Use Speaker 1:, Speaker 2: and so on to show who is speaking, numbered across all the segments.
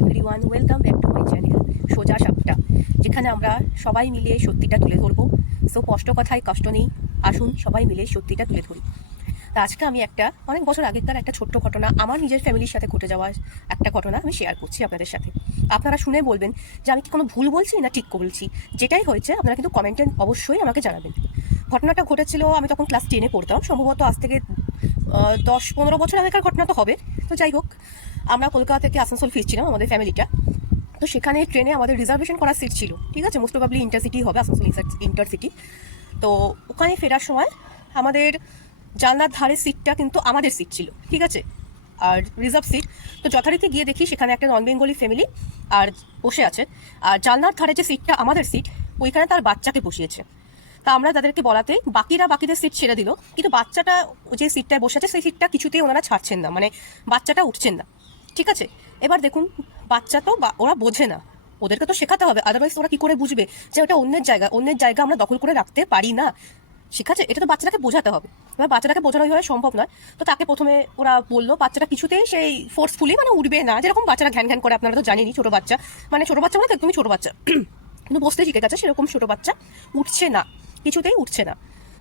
Speaker 1: Everyone welcome back to my channel সোজা সাপটা, যেখানে আমরা সবাই মিলে সত্যিটা তুলে ধরবো। সো কষ্ট কথায় কষ্ট নেই, আসুন সবাই মিলে সত্যিটা তুলে ধরি। তা আজকে আমি একটা, অনেক বছর আগেকার একটা ছোট্ট ঘটনা, আমার নিজের ফ্যামিলির সাথে ঘটে যাওয়া একটা ঘটনা আমি শেয়ার করছি আপনাদের সাথে। আপনারা শুনে বলবেন যে আমি কি কোনো ভুল বলছি না ঠিক বলছি? যেটাই হয়েছে, আপনারা কিন্তু কমেন্টে অবশ্যই আমাকে জানাবেন। ঘটনাটা ঘটেছিল, আমি তখন ক্লাস টেনে পড়তাম, সম্ভবত আজ থেকে দশ পনেরো বছর আগেকার ঘটনা তো হবে। তো যাই হোক আমরা কলকাতা থেকে আসানসোল ফিরছিলাম আমাদের ফ্যামিলিটা তো সেখানে ট্রেনে আমাদের রিজার্ভেশন করার সিট ছিল, ঠিক আছে? মোস্ট প্রবাবলি ইন্টারসিটি হবে, আসানসোল ইন্টারসিটি তো ওখানে ফেরার সময় আমাদের জানলার ধারে সিটটা কিন্তু আমাদের সিট ছিল, ঠিক আছে? আর রিজার্ভ সিট তো যথারীতি গিয়ে দেখি সেখানে একটা নন বেঙ্গলি ফ্যামিলি আর বসে আছে। আর জানলার ধারে যে সিটটা আমাদের সিট ওইখানে তার বাচ্চাকে বসিয়েছে। তা আমরা তাদেরকে বলাতে বাকিরা বাকিদের সিট ছেড়ে দিল, কিন্তু বাচ্চাটা যে সিটটায় বসে আছে, সেই সিটটা কিছুতেই ওনারা ছাড়ছেন না মানে বাচ্চাটা উঠছেন না। ঠিক আছে? এবার দেখুন, বাচ্চা তো ওরা বোঝে না। ওদেরকে তো শেখাতে হবে আদারওয়াইজ ওরা কি করে বুঝবে যে ওটা অন্যের জায়গা অন্যের জায়গা আমরা দখল করে রাখতে পারি না? ঠিক আছে? এটা তো বাচ্চাটাকে বোঝাতে হবে। এবার বাচ্চাটাকে বোঝানো ওইভাবে সম্ভব নয়। তো তাকে প্রথমে ওরা বলল, বাচ্চাটা কিছুতেই সেই ফোর্সফুলি মানে উঠবে না। যেরকম বাচ্চারা ঘ্যান ঘ্যান করে, আপনারা তো জানেনই, ছোট বাচ্চা। মানে ছোট বাচ্চা মানে তো একদমই ছোট বাচ্চা। কিন্তু বসতে শিখে গেছে, সেরকম ছোটো বাচ্চা উঠছে না, কিছুতেই উঠছে না।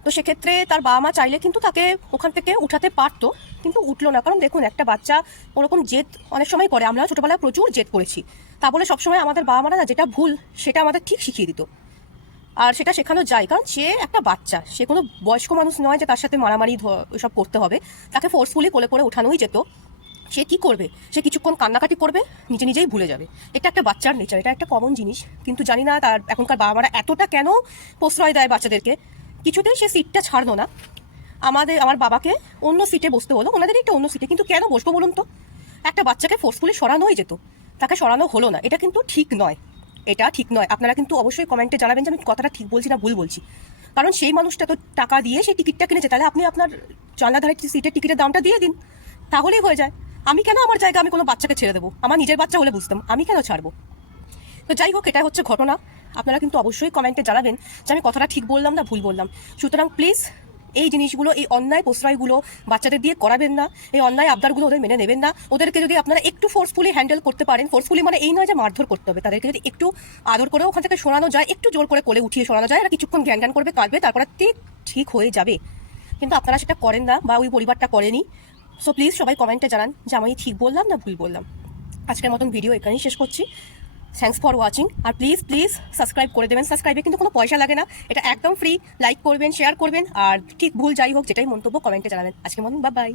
Speaker 1: তো সেক্ষেত্রে তার বাবা মা চাইলে কিন্তু তাকে ওখান থেকে উঠাতে পারতো, কিন্তু উঠল না। কারণ দেখুন, একটা বাচ্চা ওরকম জেদ অনেক সময় করে। আমরা ছোটবেলায় প্রচুর জেদ করেছি। তা বলে সবসময় আমাদের বাবা মারা না যেটা ভুল, সেটা আমাদের ঠিক শিখিয়ে দিত। আর সেটা শেখানো যায়, কারণ সে একটা বাচ্চা। সে কোনো বয়স্ক মানুষ নয় যে তার সাথে মারামারি এসব করতে হবে। তাকে ফোর্সফুলি কোলে করে ওঠানোই যেত। সে কি করবে? সে কিছুক্ষণ কান্নাকাটি করবে, নিজে নিজেই ভুলে যাবে। এটা একটা বাচ্চার নেচার এটা একটা কমন জিনিস। কিন্তু জানি না তার এখনকার বাবা মারা এতটা কেন প্রশ্রয় দেয় বাচ্চাদেরকে। কিছুতেই সে সিটটা ছাড়লো না। আমাদের, আমার বাবাকে অন্য সিটে বসতে হলো। ওনাদের একটা অন্য সিটে কিন্তু কেন বসবো বলুন তো? একটা বাচ্চাকে ফোর্সফুলি সরানোই যেত। তাকে সরানো হলো না। এটা কিন্তু ঠিক নয়। এটা ঠিক নয়। আপনারা কিন্তু অবশ্যই কমেন্টে জানাবেন যে আমি কথাটা ঠিক বলছি না ভুল বলছি। কারণ সেই মানুষটা তো টাকা দিয়ে সেই টিকিটটা কিনেছে। তাহলে আপনি আপনার জানলাধারের সিটের টিকিটের দামটা দিয়ে দিন। তাহলেই হয়ে যায়। আমি কেন আমার জায়গা আমি কোনো বাচ্চাকে ছেড়ে দেবো? আমার নিজের বাচ্চা হলে বুঝতাম। আমি কেন ছাড়বো? তো যাই হোক এটা হচ্ছে ঘটনা। আপনারা কিন্তু অবশ্যই কমেন্টে জানাবেন যে আমি কথাটা ঠিক বললাম না ভুল বললাম। সুতরাং প্লিজ এই জিনিসগুলো, এই অন্যায় প্রশ্রয়গুলো বাচ্চাদের দিয়ে করাবেন না, এই অন্যায় আবদারগুলো ওদের মেনে নেবেন না। ওদেরকে যদি আপনারা একটু ফোর্সফুলি হ্যান্ডেল করতে পারেন ফোর্সফুলি মানে এই নয় যে মারধর করতে হবে, তাদেরকে যদি একটু আদর করে ওখান থেকে শোনানো যায়, একটু জোর করে কোলে উঠিয়ে শোনানো যায় আর কিছুক্ষণ জ্ঞান জ্ঞান করবে, কাঁদবে, তারপরে ঠিক ঠিক হয়ে যাবে। কিন্তু আপনারা সেটা করেন না বা ওই পরিবারটা করেনি। সো প্লিজ সবাই কমেন্টে জানান যে আমি ঠিক বললাম না ভুল বললাম। আজকের মতন ভিডিও এখানেই শেষ করছি। থ্যাংকস ফর ওয়াচিং আর প্লিজ প্লিজ সাবস্ক্রাইব করে দেবেন। সাবস্ক্রাইবে কিন্তু কোনো পয়সা লাগে না। এটা একদম ফ্রি লাইক করবেন শেয়ার করবেন। আর ঠিক ভুল যাই হোক, যেটাই মন্তব্য কমেন্টে জানাবেন। আজকে মন বা বাই